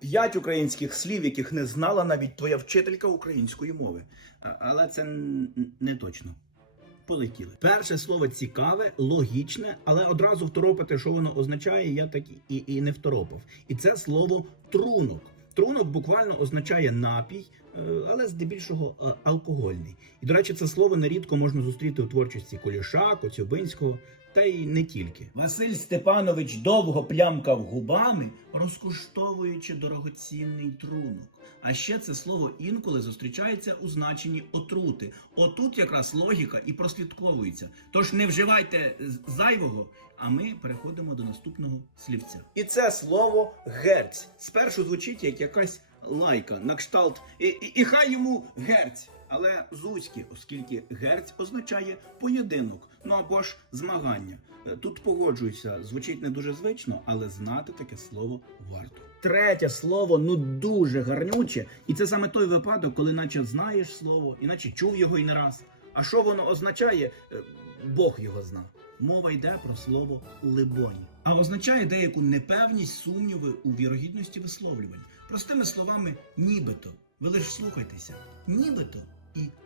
П'ять українських слів, яких не знала навіть твоя вчителька української мови. Але це не точно. Полетіли. Перше слово цікаве, логічне, але одразу второпати, що воно означає, я так і, і не второпав. І це слово трунок. Трунок буквально означає напій, е, але здебільшого е, алкогольний. І, до речі, це слово нерідко можна зустріти у творчості Куліша, Коцюбинського, та й не тільки. Василь Степанович довго плямкав губами, розкуштовуючи дорогоцінний трунок. А ще це слово інколи зустрічається у значенні отрути. Отут якраз логіка і прослідковується. Тож не вживайте зайвого, а ми переходимо до наступного слівця. І це слово герць. Спершу звучить як якась лайка, на кшталт, і, і, і хай йому герць. Але зузьки, оскільки герць означає поєдинок, ну або ж змагання. Е, Тут погоджуюся, звучить не дуже звично, але знати таке слово варто. Третє слово ну дуже гарнюче, і це саме той випадок, коли наче знаєш слово, і наче чув його і не раз. А що воно означає? Е, Бог його зна. Мова йде про слово либонь, а означає деяку непевність, сумніви у вірогідності висловлювань. Простими словами, нібито. Ви лиш слухайтеся, нібито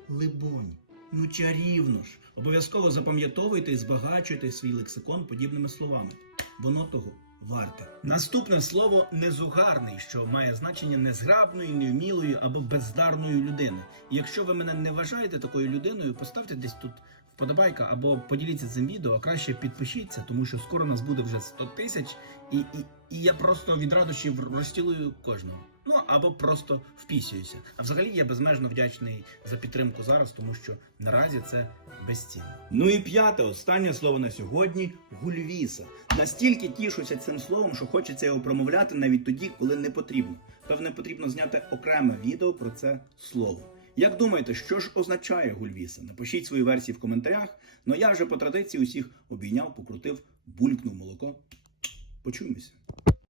либонь. Ну чарівно ж. Обов'язково запам'ятовуйте і збагачуйте свій лексикон подібними словами. Воно того варте. Наступне слово незугарний, що має значення незграбної, невмілої або бездарної людини. І якщо ви мене не вважаєте такою людиною, поставте десь тут вподобайка або поділіться цим відео, а краще підпишіться, тому що скоро нас буде вже 100 тисяч, і, і, і я просто від радощів розцілую кожного. Ну або просто впісююся. А взагалі я безмежно вдячний за підтримку зараз, тому що наразі це безцінно. Ну і п'яте, останнє слово на сьогодні гульвіса. Настільки тішуся цим словом, що хочеться його промовляти навіть тоді, коли не потрібно. Певне, потрібно зняти окреме відео про це слово. Як думаєте, що ж означає гульвіса? Напишіть свої версії в коментарях. Ну я вже по традиції усіх обійняв, покрутив, булькнув молоко. Почуємося.